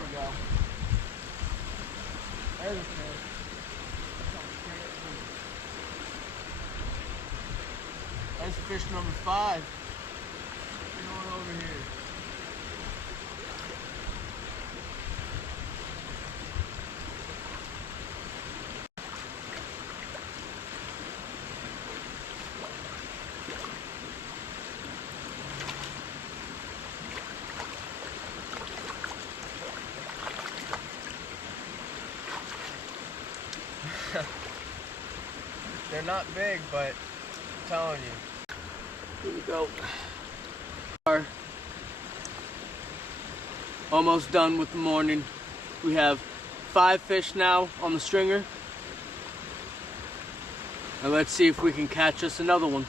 There we go. There's a fish. That's fish number 5. Going over here. They're not big, but I'm telling you. Here we go. Are almost done with the morning. We have 5 fish now on the stringer. And let's see if we can catch us another one.